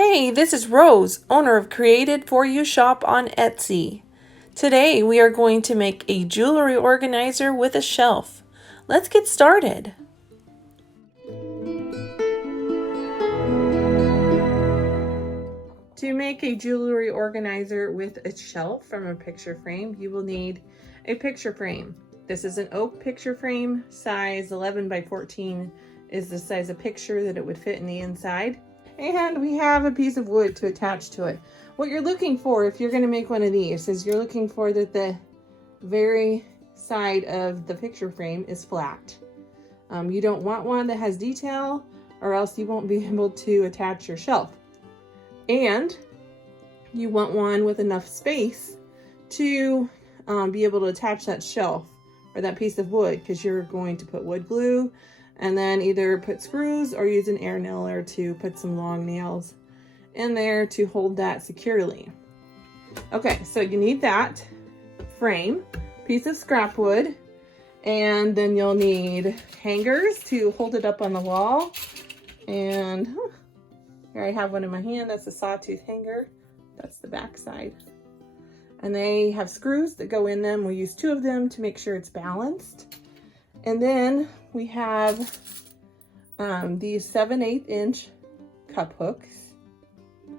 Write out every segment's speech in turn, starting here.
Hey, this is Rose, owner of Created For You Shop on Etsy. Today we are going to make a jewelry organizer with a shelf. Let's get started. To make a jewelry organizer with a shelf from a picture frame, you will need a picture frame. This is an oak picture frame, size 11 by 14 is the size of picture that it would fit in the inside. And we have a piece of wood to attach to it. What you're looking for if you're going to make one of these is you're looking for that the very side of the picture frame is flat. You don't want one that has detail, or else you won't be able to attach your shelf. And you want one with enough space to be able to attach that shelf or that piece of wood, because you're going to put wood glue and then either put screws or use an air nailer to put some long nails in there to hold that securely. Okay, so you need that frame, piece of scrap wood, and then you'll need hangers to hold it up on the wall. And here I have one in my hand. That's a Sawtooth hanger. That's the back side. And they have screws that go in them. We use 2 of them to make sure it's balanced. And then we have these 7/8 inch cup hooks,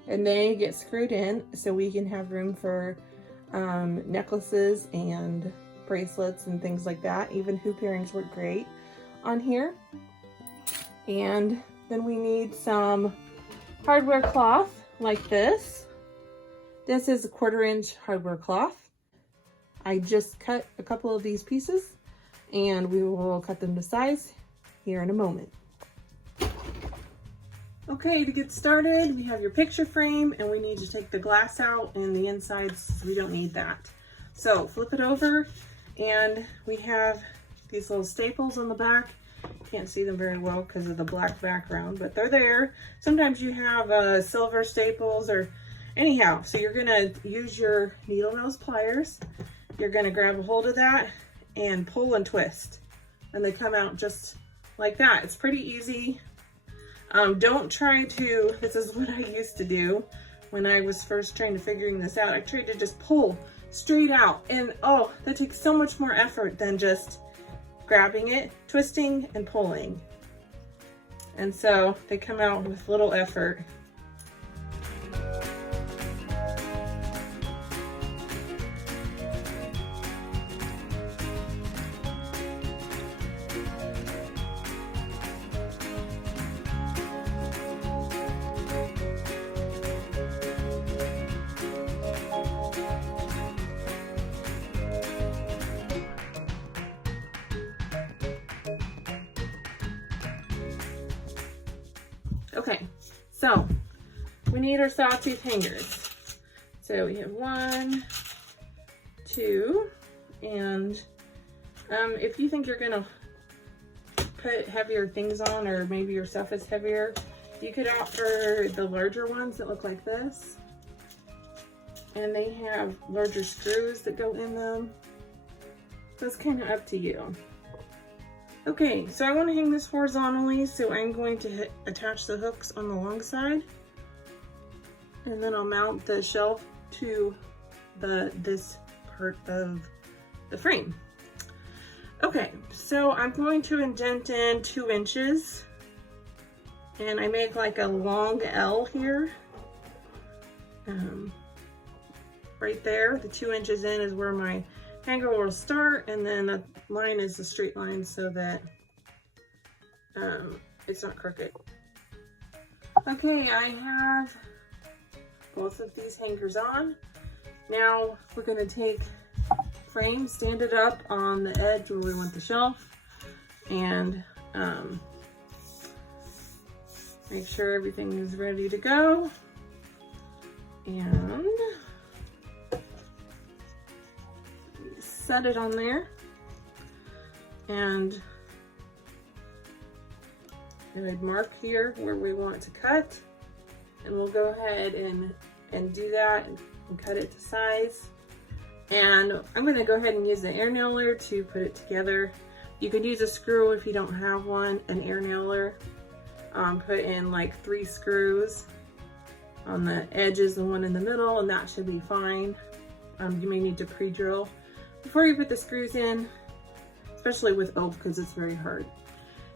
and they get screwed in so we can have room for necklaces and bracelets and things like that. Even hoop earrings work great on here. And then we need some hardware cloth like this. This is a 1/4 inch hardware cloth. I just cut a couple of these pieces, and we will cut them to size here in a moment. Okay, to get started, we have your picture frame, and we need to take the glass out, and the insides, we don't need that. So flip it over, and we have these little staples on the back. Can't see them very well because of the black background, but they're there. Sometimes you have silver staples, or anyhow, so you're gonna use your needle nose pliers. You're gonna grab a hold of that and pull and twist, and they come out just like that. It's pretty easy. Don't try to, this is what I used to do when I was first trying to figuring this out. I tried to just pull straight out, and oh, that takes so much more effort than just grabbing it, twisting and pulling. And so they come out with little effort. Okay, so we need our Sawtooth hangers. So we have 1, 2, and if you think you're gonna put heavier things on, or maybe your stuff is heavier, you could opt for the larger ones that look like this. And they have larger screws that go in them. So it's kind of up to you. Okay, so I want to hang this horizontally, so I'm going to attach the hooks on the long side, and then I'll mount the shelf to this part of the frame. Okay, so I'm going to indent in 2 inches, and I make like a long L here. Right there, the 2 inches in is where my hanger will start, and then the line is a straight line so that it's not crooked. Okay, I have both of these hangers on. Now we're going to take frame, stand it up on the edge where we want the shelf, and make sure everything is ready to go. And set it on there, and I would mark here where we want to cut, and we'll go ahead and do that and cut it to size. And I'm going to go ahead and use the air nailer to put it together. You could use a screw if you don't have one, an air nailer. Put in like 3 screws on the edges and one in the middle, and that should be fine. You may need to pre-drill before you put the screws in, especially with oak because it's very hard.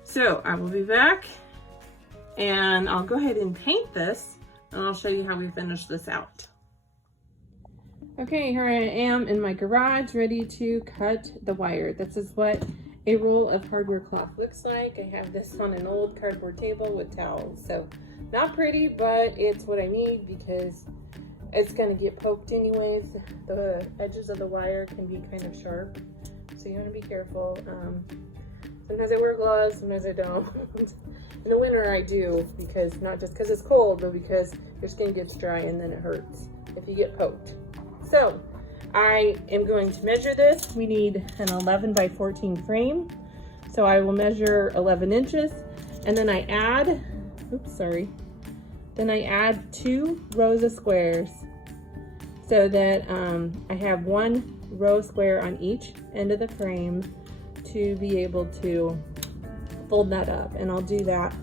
So I will be back and I'll go ahead and paint this and I'll show you how we finish this out. Okay, here I am in my garage ready to cut the wire. This is what a roll of hardware cloth looks like. I have this on an old cardboard table with towels. So not pretty, but it's what I need because it's gonna get poked anyways. The edges of the wire can be kind of sharp, so you wanna be careful. Sometimes I wear gloves, sometimes I don't. In the winter I do, because not just because it's cold, but because your skin gets dry and then it hurts if you get poked. So I am going to measure this. We need an 11 by 14 frame. So I will measure 11 inches and then I add, then I add 2 rows of squares so that I have 1 row square on each end of the frame to be able to fold that up. And I'll do that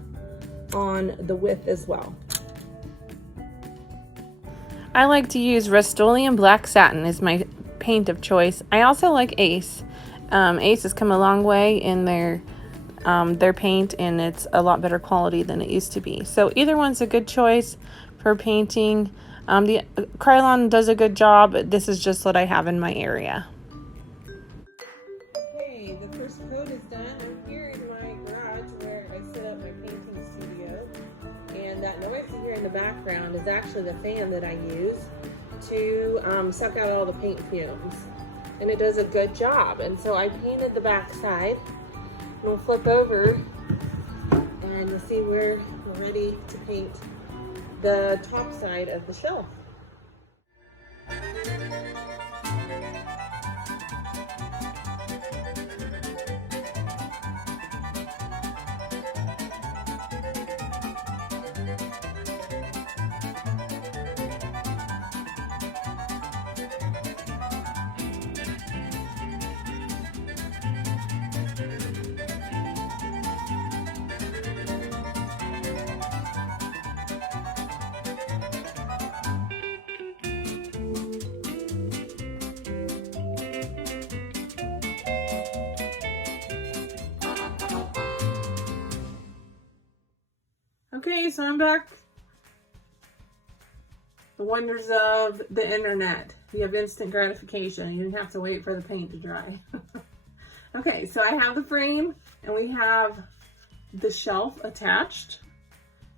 on the width as well. I like to use Rust-Oleum Black Satin as my paint of choice. I also like Ace. Ace has come a long way in their paint, and it's a lot better quality than it used to be. So either one's a good choice for painting. The Krylon does a good job. This is just what I have in my area. Okay, the first coat is done. I'm here in my garage where I set up my painting studio, and that noise you hear in the background is actually the fan that I use to suck out all the paint fumes, and it does a good job. And so I painted the back side. We'll flip over and you'll see we're ready to paint the top side of the shelf. Okay, so I'm back. The wonders of the internet. You have instant gratification. You didn't have to wait for the paint to dry. Okay, so I have the frame and we have the shelf attached.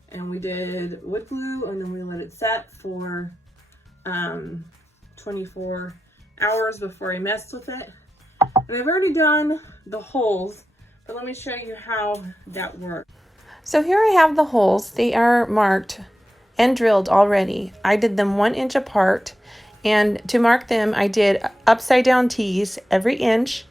And we did wood glue and then we let it set for 24 hours before I messed with it. And I've already done the holes, but let me show you how that works. So here I have the holes. They are marked and drilled already. I did them 1 inch apart, and to mark them I did upside down T's every inch,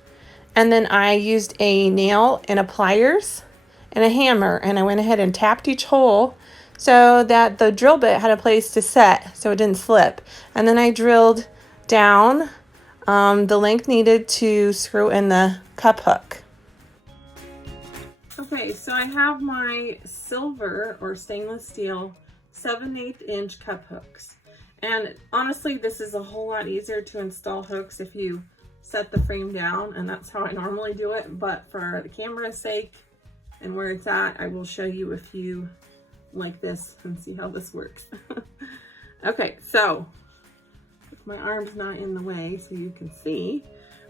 and then I used a nail and a pliers and a hammer, and I went ahead and tapped each hole so that the drill bit had a place to set so it didn't slip. And then I drilled down the length needed to screw in the cup hook. Okay, so I have my silver or stainless steel 7/8 inch cup hooks. And honestly, this is a whole lot easier to install hooks if you set the frame down, and that's how I normally do it. But for the camera's sake and where it's at, I will show you a few like this and see how this works. Okay, so if my arm's not in the way so you can see,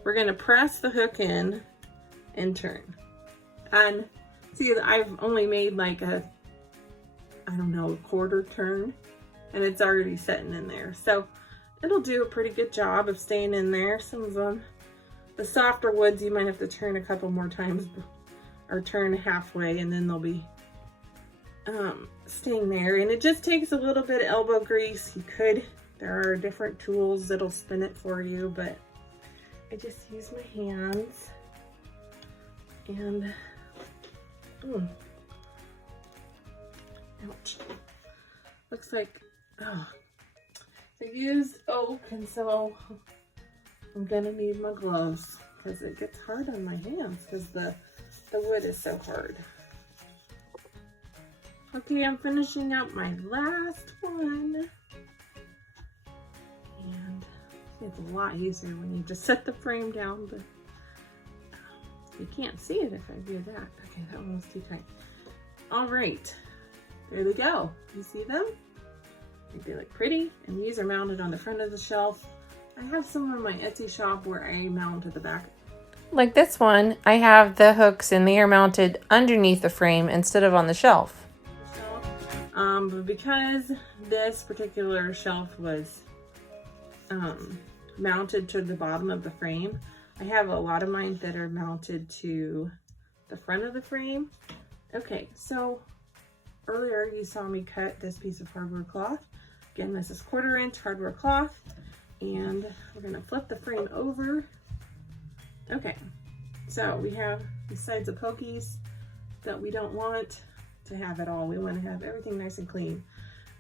we're gonna press the hook in and turn. And see, I've only made like a, I don't know, a quarter turn, and it's already sitting in there. So it'll do a pretty good job of staying in there. Some of them, the softer woods, you might have to turn a couple more times or turn halfway, and then they'll be staying there. And it just takes a little bit of elbow grease. You could, there are different tools that'll spin it for you, but I just use my hands. And ouch. Looks like, oh, I used oak, and so I'm gonna need my gloves because it gets hard on my hands because the wood is so hard. Okay, I'm finishing up my last one. And it's a lot easier when you just set the frame down, but you can't see it if I do that. Okay, that one was too tight. All right, there we go. You see them? They look pretty, and these are mounted on the front of the shelf. I have some in my Etsy shop where I mount at the back. Like this one, I have the hooks and they are mounted underneath the frame instead of on the shelf. But because this particular shelf was mounted to the bottom of the frame, I have a lot of mine that are mounted to the front of the frame. Okay, so earlier you saw me cut this piece of hardware cloth. Again, this is 1/4 inch hardware cloth, and we're gonna flip the frame over. Okay, so we have these sides of pokies that we don't want to have at all. We want to have everything nice and clean.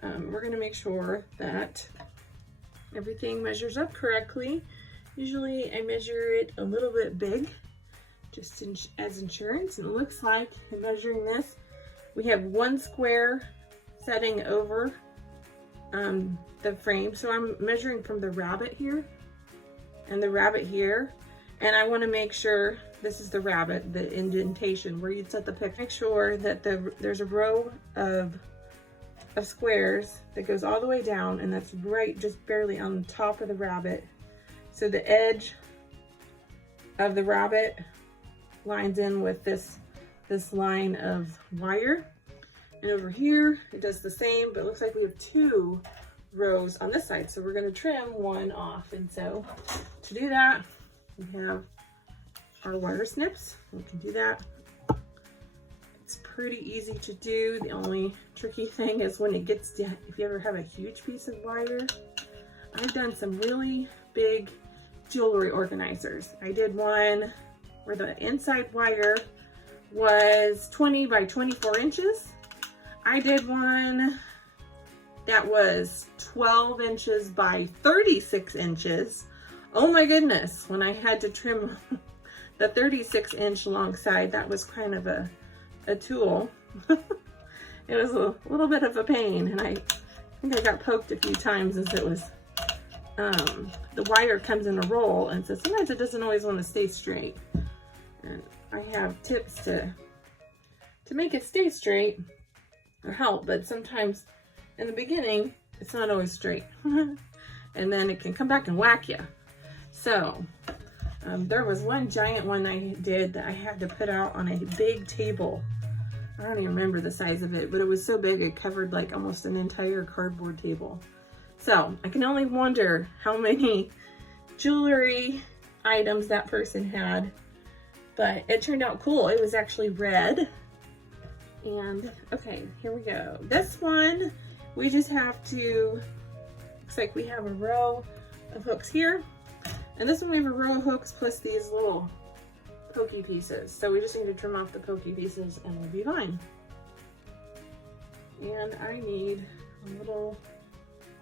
We're gonna make sure that everything measures up correctly. Usually I measure it a little bit big, just as insurance, and it looks like in measuring this, we have 1 square setting over the frame. So I'm measuring from the rabbit here and the rabbit here, and I want to make sure this is the rabbit, the indentation where you'd set the pick. Make sure that there's a row of squares that goes all the way down, and that's right just barely on the top of the rabbit. So the edge of the rabbit lines in with this line of wire. And over here, it does the same, but it looks like we have 2 rows on this side. So we're gonna trim one off. And so to do that, we have our wire snips. We can do that. It's pretty easy to do. The only tricky thing is when it gets down, if you ever have a huge piece of wire. I've done some really big jewelry organizers. I did one where the inside wire was 20 by 24 inches. I did one that was 12 inches by 36 inches. Oh my goodness, when I had to trim the 36-inch long side, that was kind of a tool. It was a little bit of a pain, and I think I got poked a few times as it was, the wire comes in a roll, and so sometimes it doesn't always want to stay straight. And I have tips to make it stay straight or help, but sometimes in the beginning, it's not always straight. And then it can come back and whack you. So there was one giant one I did that I had to put out on a big table. I don't even remember the size of it, but it was so big it covered like almost an entire cardboard table. So I can only wonder how many jewelry items that person had, but it turned out cool. It was actually red. And okay, here we go. This one, we just have to, looks like we have a row of hooks here. And this one we have a row of hooks plus these little pokey pieces. So we just need to trim off the pokey pieces and we'll be fine. And I need a little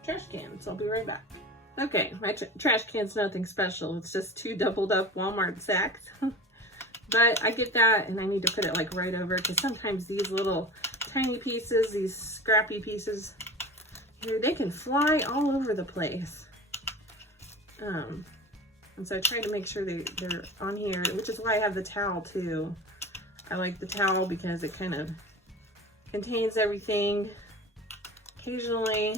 trash can, so I'll be right back. Okay, my trash can's nothing special. It's just 2 doubled up Walmart sacks. But I get that, and I need to put it like right over, because sometimes these little tiny pieces, these scrappy pieces here, they can fly all over the place. And so I try to make sure they're on here, which is why I have the towel too. I like the towel because it kind of contains everything. Occasionally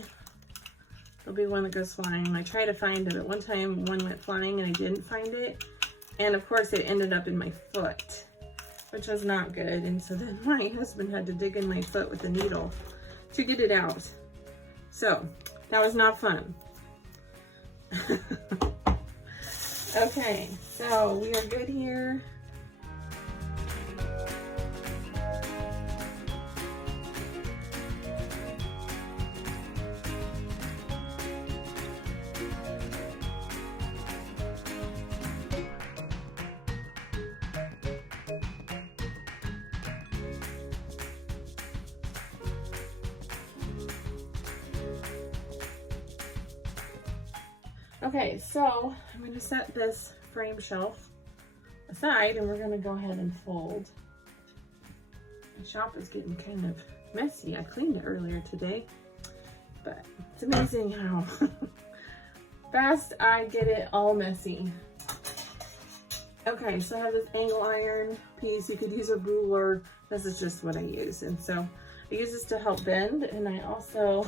there'll be one that goes flying. I try to find it. At one time one went flying and I didn't find it. And of course it ended up in my foot, which was not good. And so then my husband had to dig in my foot with a needle to get it out. So that was not fun. Okay, so we are good here. Okay, so I'm going to set this frame shelf aside and we're going to go ahead and fold. My shop is getting kind of messy. I cleaned it earlier today, but it's amazing how fast I get it all messy. Okay, so I have this angle iron piece. You could use a ruler. This is just what I use. And so I use this to help bend. And I also,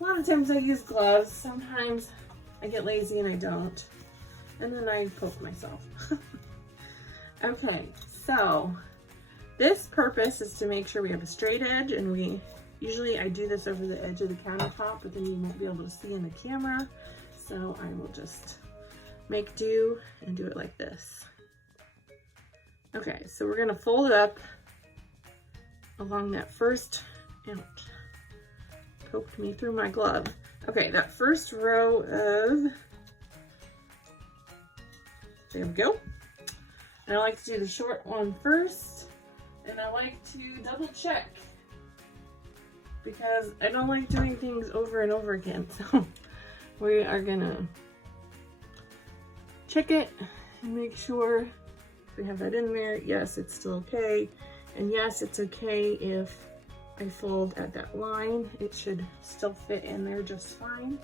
a lot of times I use gloves. Sometimes I get lazy and I don't. And then I poke myself. Okay, so this purpose is to make sure we have a straight edge, and usually I do this over the edge of the countertop, but then you won't be able to see in the camera. So I will just make do and do it like this. Okay, so we're gonna fold up along that first, ouch, poked me through my glove. Okay, that first row of, there we go. And I like to do the short one first, and I like to double check because I don't like doing things over and over again. So we are gonna check it and make sure we have that in there. Yes, it's still okay. And yes, it's okay if I fold at that line. It should still fit in there just fine.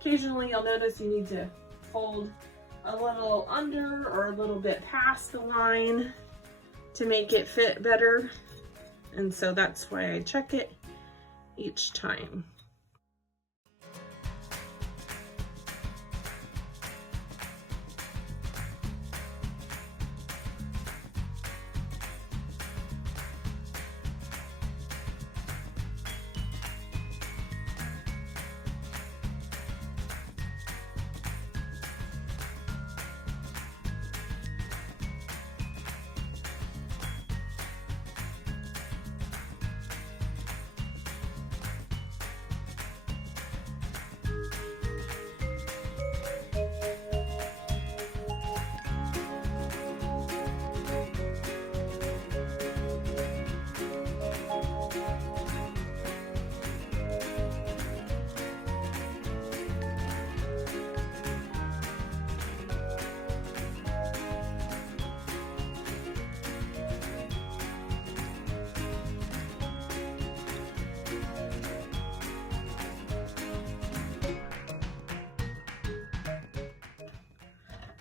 Occasionally you'll notice you need to fold a little under or a little bit past the line to make it fit better. And so that's why I check it each time.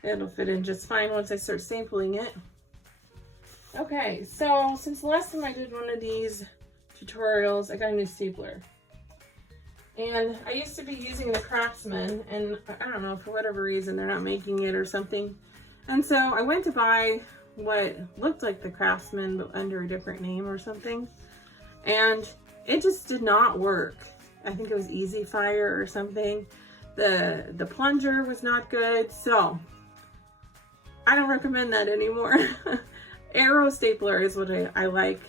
It'll fit in just fine once I start stapling it. Okay, so since the last time I did one of these tutorials, I got a new stapler. And I used to be using the Craftsman, and I don't know, for whatever reason, they're not making it or something. And so I went to buy what looked like the Craftsman, but under a different name or something. And it just did not work. I think it was Easy Fire or something. The plunger was not good, so I don't recommend that anymore. Arrow stapler is what I like.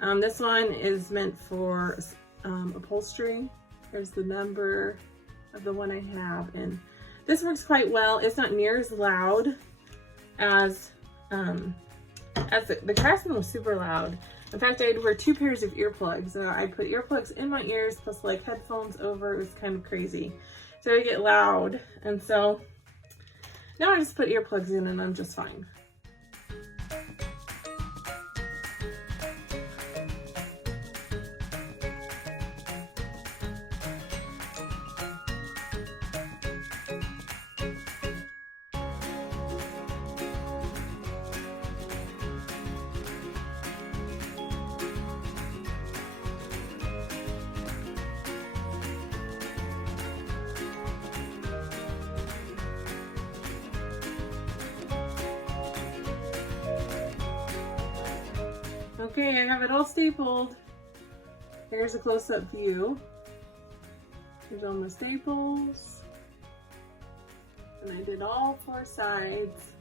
This one is meant for upholstery. There's the number of the one I have, and this works quite well. It's not near as loud as the Craftsman was super loud. In fact, I'd wear 2 pairs of earplugs. I'd put earplugs in my ears plus like headphones over. It was kind of crazy. So I get loud, and so now I just put earplugs in and I'm just fine. Okay, I have it all stapled. There's a close-up view. Here's all my staples. And I did all 4 sides.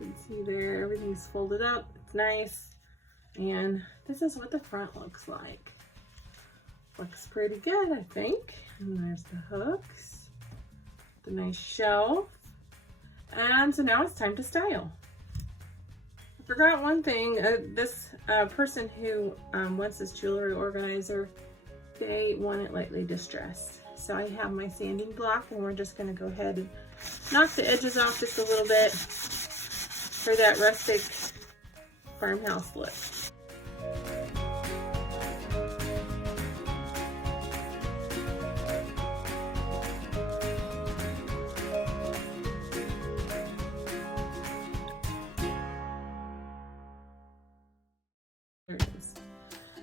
You can see there, everything's folded up. It's nice. And this is what the front looks like. Looks pretty good, I think. And there's the hooks, the nice shelf. And so now it's time to style. I forgot one thing. This person who wants this jewelry organizer, they want it lightly distressed. So I have my sanding block, and we're just going to go ahead and knock the edges off just a little bit for that rustic farmhouse look.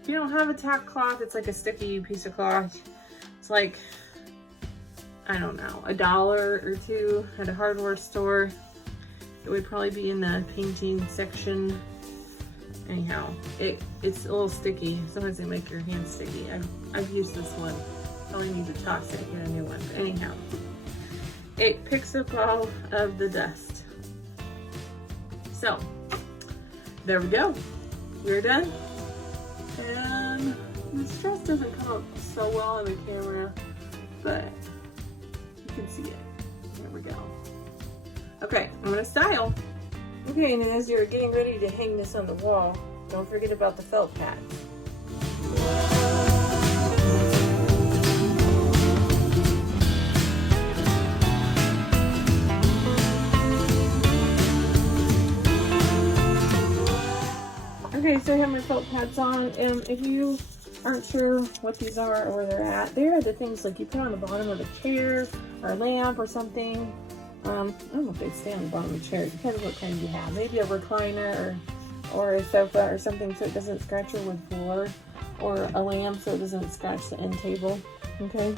you don't have a tack cloth, it's like a sticky piece of cloth. It's like, I don't know, $1 or $2 at a hardware store. It would probably be in the painting section. Anyhow, it's a little sticky. Sometimes they make your hands sticky. I've used this one. Probably need to toss it, get a new one. But anyhow, it picks up all of the dust. So, there we go. We're done. And the stress doesn't come up so well on the camera, but you can see it. There we go. Okay, I'm gonna style. Okay, and as you're getting ready to hang this on the wall, don't forget about the felt pads. Okay, so I have my felt pads on, and if you aren't sure what these are or where they're at, they are the things like you put on the bottom of a chair or a lamp or something. I don't know if they stay on the bottom of the chair. It depends what kind you have. Maybe a recliner or a sofa or something so it doesn't scratch your wood floor, or a lamp so it doesn't scratch the end table. Okay,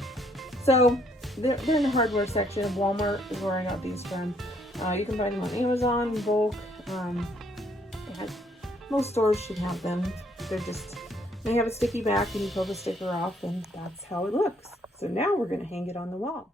so they're in the hardware section of Walmart is where I got these from. You can buy them on Amazon, bulk. Most stores should have them. They have a sticky back and you pull the sticker off, and that's how it looks. So now we're going to hang it on the wall.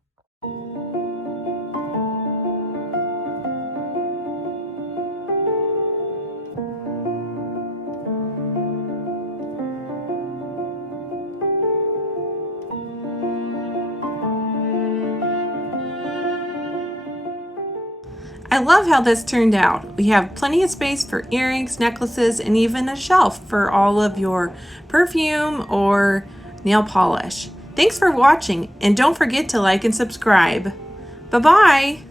I love how this turned out. We have plenty of space for earrings, necklaces, and even a shelf for all of your perfume or nail polish. Thanks for watching, and don't forget to like and subscribe. Bye-bye.